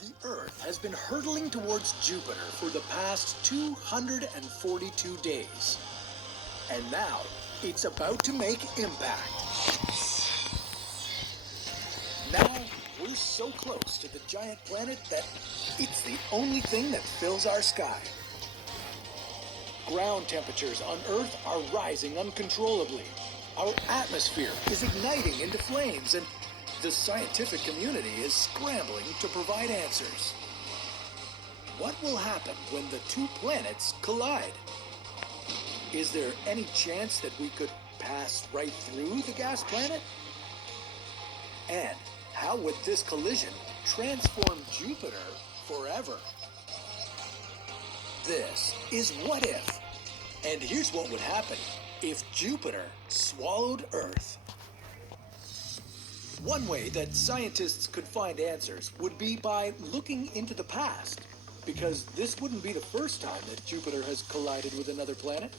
The Earth has been hurtling towards Jupiter for the past 242 days. And now, it's about to make impact. Now, we're so close to the giant planet that it's the only thing that fills our sky. Ground temperatures on Earth are rising uncontrollably. Our atmosphere is igniting into flames, and the scientific community is scrambling to provide answers. What will happen when the two planets collide? Is there any chance that we could pass right through the gas planet? And how would this collision transform Jupiter forever? This is What If? And here's what would happen if Jupiter swallowed Earth. One way that scientists could find answers would be by looking into the past, because this wouldn't be the first time that Jupiter has collided with another planet.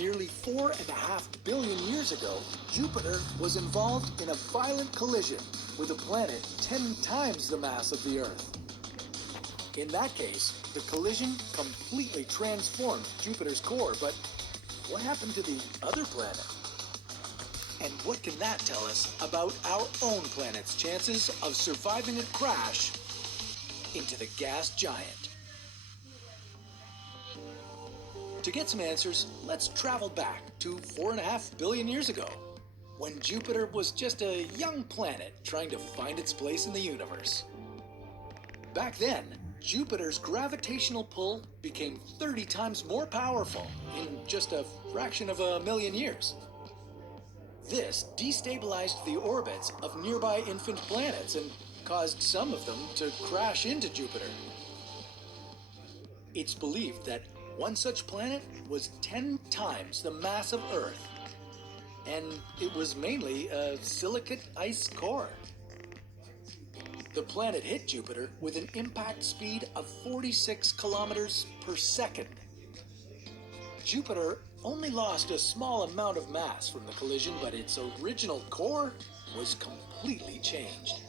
Nearly 4.5 billion years ago, Jupiter was involved in a violent collision with a planet 10 times the mass of the Earth. In that case, the collision completely transformed Jupiter's core, but what happened to the other planet? And what can that tell us about our own planet's chances of surviving a crash into the gas giant? To get some answers, let's travel back to 4.5 billion years ago, when Jupiter was just a young planet trying to find its place in the universe. Back then, Jupiter's gravitational pull became 30 times more powerful in just a fraction of a million years. This destabilized the orbits of nearby infant planets and caused some of them to crash into Jupiter. It's believed that one such planet was 10 times the mass of Earth, and it was mainly a silicate ice core. The planet hit Jupiter with an impact speed of 46 kilometers per second. Jupiter only lost a small amount of mass from the collision, but its original core was completely changed.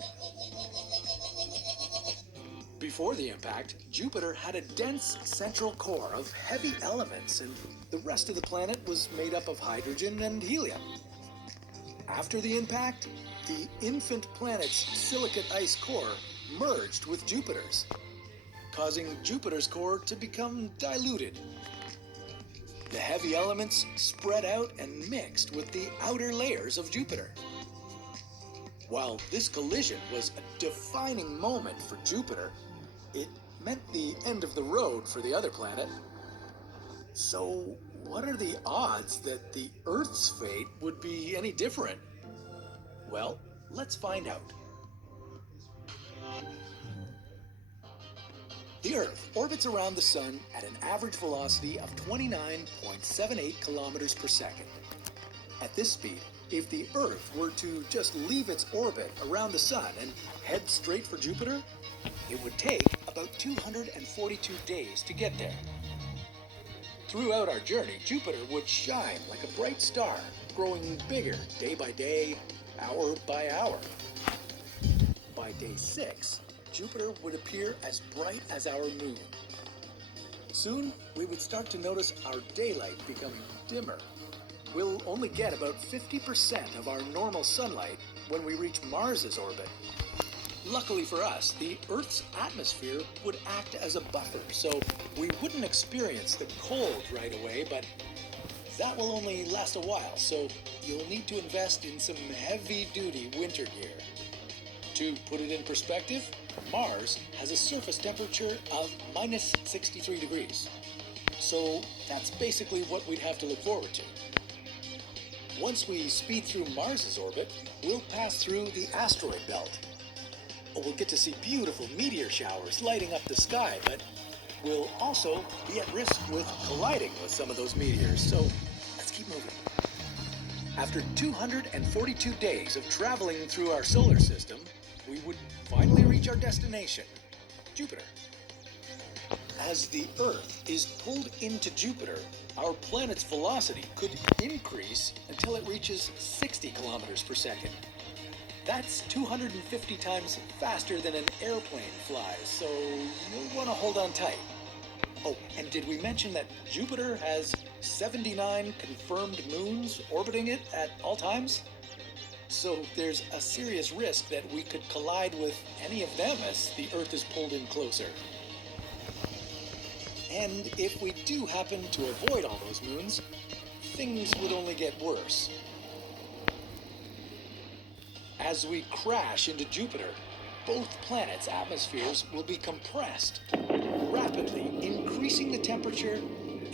Before the impact, Jupiter had a dense central core of heavy elements, and the rest of the planet was made up of hydrogen and helium. After the impact, the infant planet's silicate ice core merged with Jupiter's, causing Jupiter's core to become diluted. The heavy elements spread out and mixed with the outer layers of Jupiter. While this collision was a defining moment for Jupiter, it meant the end of the road for the other planet. So, what are the odds that the Earth's fate would be any different? Well, let's find out. The Earth orbits around the Sun at an average velocity of 29.78 kilometers per second. At this speed, if the Earth were to just leave its orbit around the Sun and head straight for Jupiter, it would take about 242 days to get there. Throughout our journey, Jupiter would shine like a bright star, growing bigger day by day, hour by hour. By day 6, Jupiter would appear as bright as our moon. Soon, we would start to notice our daylight becoming dimmer. We'll only get about 50% of our normal sunlight when we reach Mars's orbit. Luckily for us, the Earth's atmosphere would act as a buffer, so we wouldn't experience the cold right away, but that will only last a while, so you'll need to invest in some heavy-duty winter gear. To put it in perspective, Mars has a surface temperature of minus 63 degrees. So that's basically what we'd have to look forward to. Once we speed through Mars's orbit, we'll pass through the asteroid belt. We'll get to see beautiful meteor showers lighting up the sky, but we'll also be at risk with colliding with some of those meteors, so let's keep moving. After 242 days of traveling through our solar system, we would finally reach our destination, Jupiter. As the Earth is pulled into Jupiter, our planet's velocity could increase until it reaches 60 kilometers per second. That's 250 times faster than an airplane flies, so you'll want to hold on tight. Oh, and did we mention that Jupiter has 79 confirmed moons orbiting it at all times? So there's a serious risk that we could collide with any of them as the Earth is pulled in closer. And if we do happen to avoid all those moons, things would only get worse. As we crash into Jupiter, both planets' atmospheres will be compressed, rapidly increasing the temperature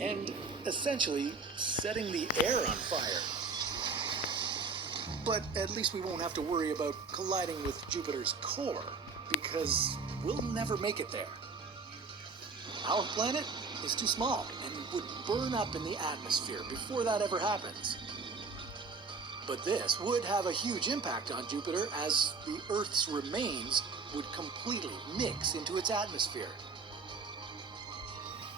and essentially setting the air on fire. But at least we won't have to worry about colliding with Jupiter's core, because we'll never make it there. Our planet is too small and would burn up in the atmosphere before that ever happens. But this would have a huge impact on Jupiter, as the Earth's remains would completely mix into its atmosphere.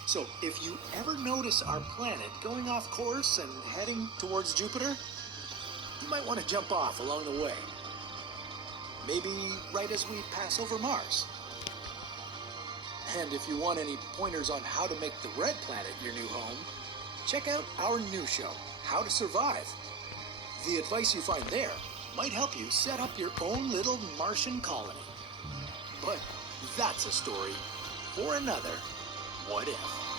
So if you ever notice our planet going off course and heading towards Jupiter, you might want to jump off along the way. Maybe right as we pass over Mars. And if you want any pointers on how to make the Red Planet your new home, check out our new show, How to Survive. The advice you find there might help you set up your own little Martian colony. But that's a story for another What If.